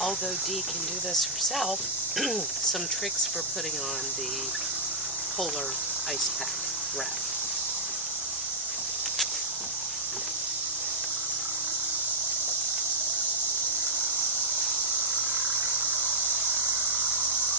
Although Dee can do this herself, some tricks for putting on the Polar Ice Pack wrap.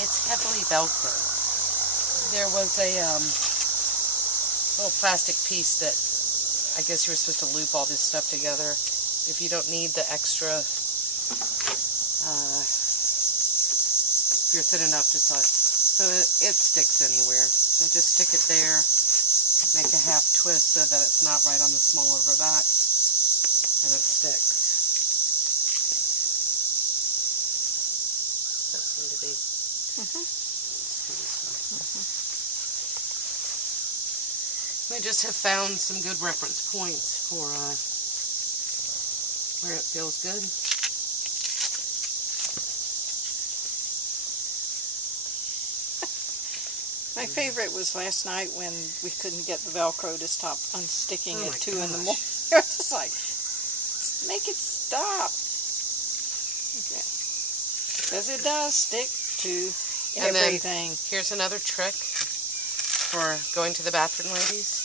It's heavily Velcro. There was a little plastic piece that I guess you were supposed to loop all this stuff together. If you don't need the extra, if you're thin enough, just so it sticks anywhere. So just stick it there, make a half twist so that it's not right on the small of her back, and it sticks. That seemed to be. We just have found some good reference points for where it feels good. My favorite was last night when we couldn't get the Velcro to stop unsticking at 2 in the morning. I was just like, make it stop. Okay. Because it does stick to everything. Here's another trick for going to the bathroom, ladies.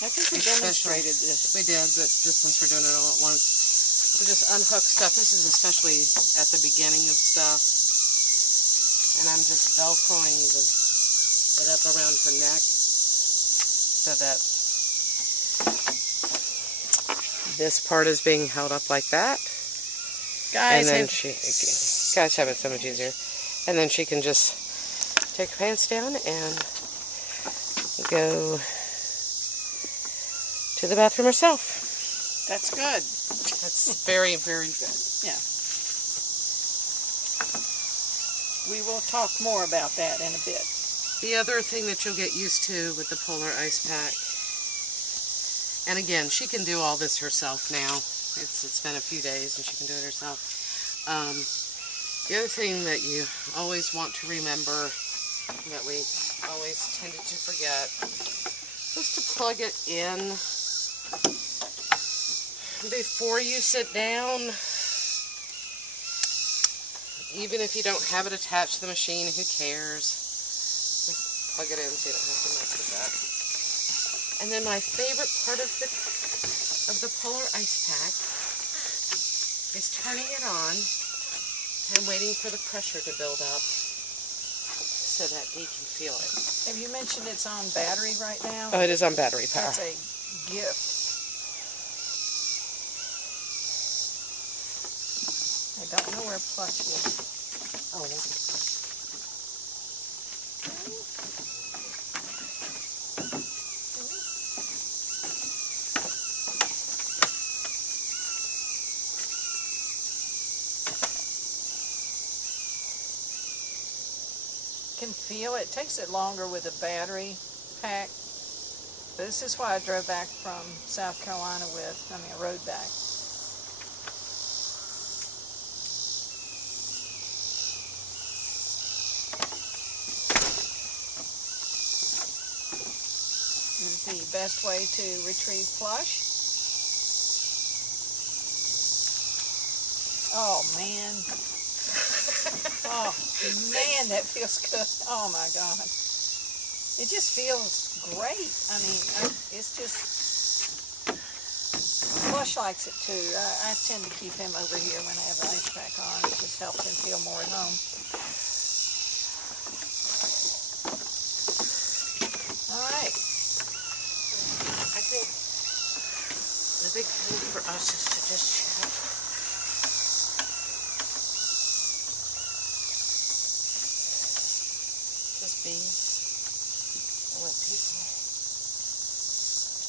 I think we demonstrated this. We did, but just since we're doing it all at once, we just unhook stuff. This is especially at the beginning of stuff. And I'm just Velcroing it up around her neck so that this part is being held up like that. Guys, have it so much easier. And then she can just take her pants down and go to the bathroom herself. That's good. That's very, very good. Yeah. We will talk more about that in a bit. The other thing that you'll get used to with the Polar Ice Pack, and again, she can do all this herself now. It's been a few days and she can do it herself. The other thing that you always want to remember, that we always tended to forget, was to plug it in before you sit down. Even if you don't have it attached to the machine, who cares? Just plug it in so you don't have to mess with that. And then my favorite part of the Polar Ice Pack is turning it on and waiting for the pressure to build up so that Dee can feel it. Have you mentioned it's on battery right now? Oh, it is on battery power. That's a gift. I don't know where Plush is. Oh, okay. Can feel it. Takes it longer with a battery pack. But this is why I drove back from South Carolina I rode back. This is the best way to retrieve Plush. Oh man. Oh man, that feels good. Oh my God. It just feels great. I mean, it's just, Plush likes it too. I tend to keep him over here when I have the ice pack on. It just helps him feel more at home. All right. I think the big thing for us is to just chat. Just be and let people.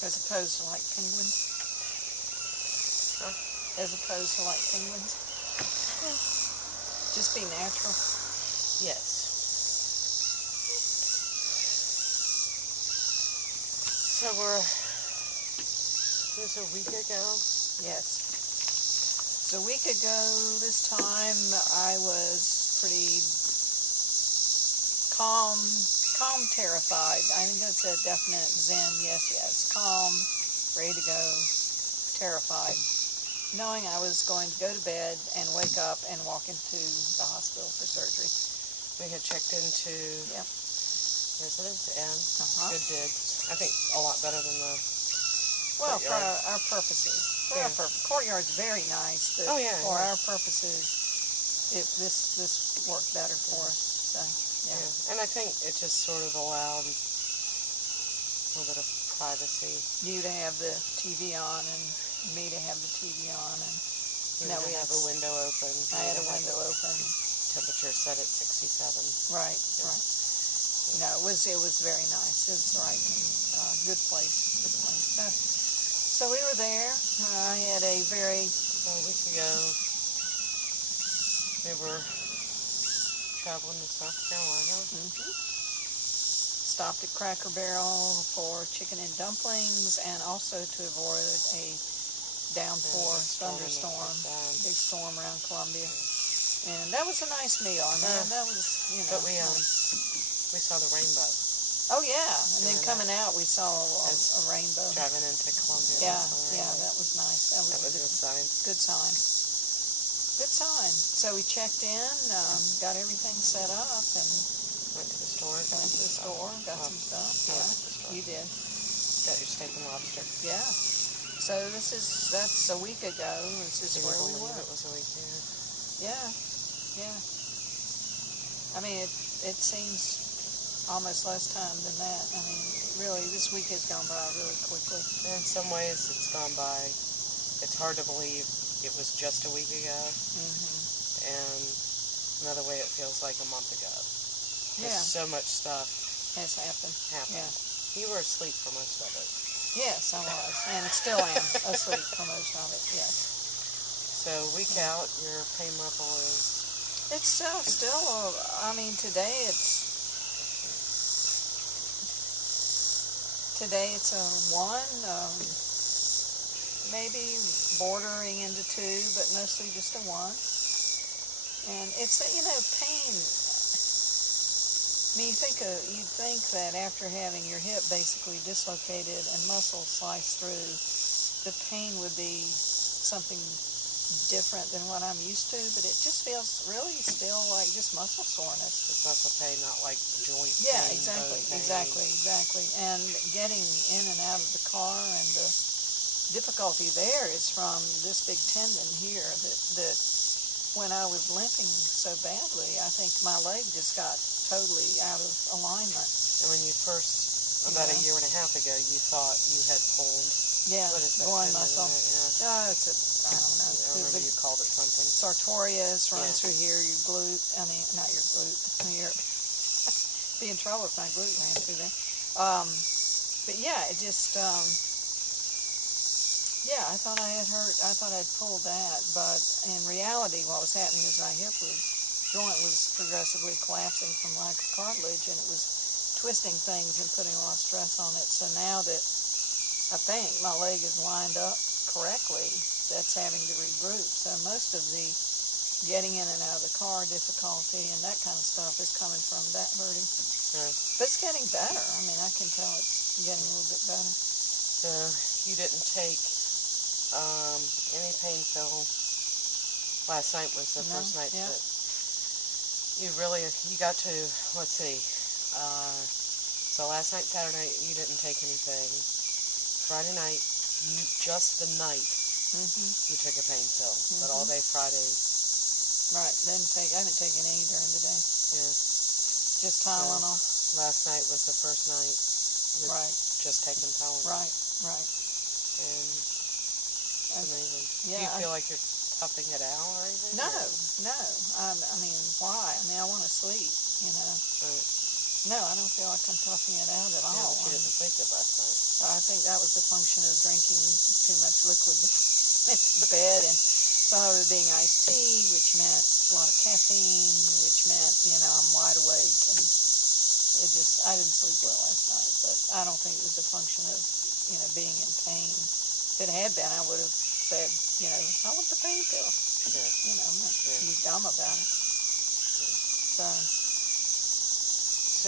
As opposed to like penguins? Huh? As opposed to like penguins? Yeah. Just be natural. Yes. So it was a week ago? Yes. So a week ago this time I was pretty calm, terrified. I think that's a definite zen, yes, calm, ready to go, terrified, knowing I was going to go to bed and wake up and walk into the hospital for surgery. We had checked into Yep. Residence Inn. Good digs. I think a lot better than the Well, for courtyard. our purposes. Courtyard's very nice, but for our purposes, this worked better for us. So, And I think it just sort of allowed a little bit of privacy. You to have the TV on and me to have the TV on, and we have a window open. I had a window open. Temperature set at 67. Right. No, it was very nice. It was right. Good place. So we were there. I had a very... So a week ago, we were traveling to South Carolina. Stopped at Cracker Barrel for chicken and dumplings, and also to avoid a downpour, thunderstorm, big storm around Columbia. And that was a nice meal. I mean, that was, But we saw the rainbow. Oh, yeah. And then coming out, we saw a rainbow. Driving into Columbia. Yeah, that was nice. That was a sign. Good sign. Good sign. So we checked in, got everything set up, and went to the store. Got some stuff. Yeah, you did. Got your steak and lobster. Yeah. So that's a week ago. This is where we were. It was a week, yeah. I mean, it seems almost less time than that. I mean, really, this week has gone by really quickly. In some ways, it's gone by. It's hard to believe it was just a week ago. And another way, it feels like a month ago. So much stuff has happened. Yeah. You were asleep for most of it. Yes, I was, and still am asleep for most of it. Yes. So week out, your pain level is. It's still. I mean, today it's a 1, maybe bordering into 2, but mostly just a 1. And it's pain. I mean, you'd think that after having your hip basically dislocated and muscle sliced through, the pain would be something different than what I'm used to, but it just feels really still like just muscle soreness. It's muscle pain, not like joint pain. Yeah, exactly. And getting in and out of the car, and the difficulty there is from this big tendon here that when I was limping so badly, I think my leg just got totally out of alignment. And when you first, about a year and a half ago, you thought you had pulled. Yeah, what is that groin muscle. Yeah. I don't know. I remember you called it something. Sartorius runs through here. Your glute. I mean, not your glute. Be in trouble if my glute ran through there. But yeah, it just. I thought I had hurt. I thought I'd pulled that, but in reality, what was happening is my joint was progressively collapsing from lack of cartilage, and it was twisting things and putting a lot of stress on it. So now that I think my leg is lined up correctly, that's having to regroup. So most of the getting in and out of the car difficulty and that kind of stuff is coming from that hurting. Yeah. But it's getting better. I mean, I can tell it's getting a little bit better. So you didn't take any pain pill. Last night was the first night that you got to, let's see, so last night, Saturday night, you didn't take anything. Friday night, just the night, you took a pain pill, but all day Friday. Right, I haven't taken any during the day. Yeah. Just Tylenol. So last night was the first night with just taking Tylenol. Right. And it's amazing. Yeah, Do you feel like you're toughing it out or anything? No. I mean, why? I mean, I want to sleep, Right. No, I don't feel like I'm toughing it out at all. Yeah, you didn't sleep good last night. I think that was a function of drinking too much liquid before I went to bed, and some of it being iced tea, which meant a lot of caffeine, which meant, I'm wide awake, and I didn't sleep well last night, but I don't think it was a function of, being in pain. If it had been, I would have said, I want the pain pill. Yeah. I'm not going to be dumb about it. Yeah. So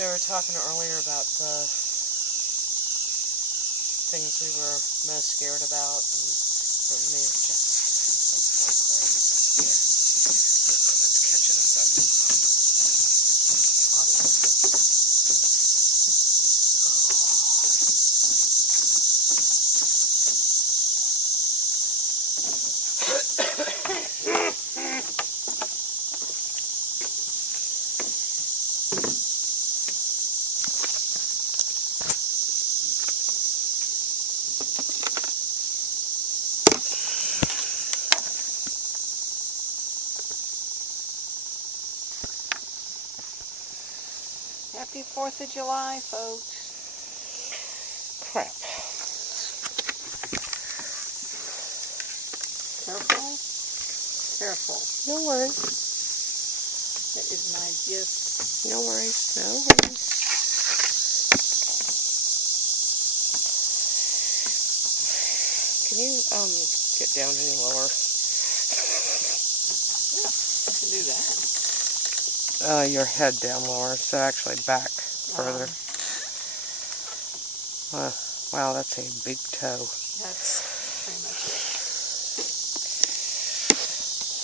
we were talking earlier about the things we were most scared about, and let me adjust this real quick. Here. It's catching us up. Audio. Happy 4th of July, folks. Crap. Careful. Careful. No worries. That is my gift. No worries. No worries. Can you get down any lower? Yeah, I can do that. Your head down lower, so actually back further. Wow, that's a big toe. That's pretty much it.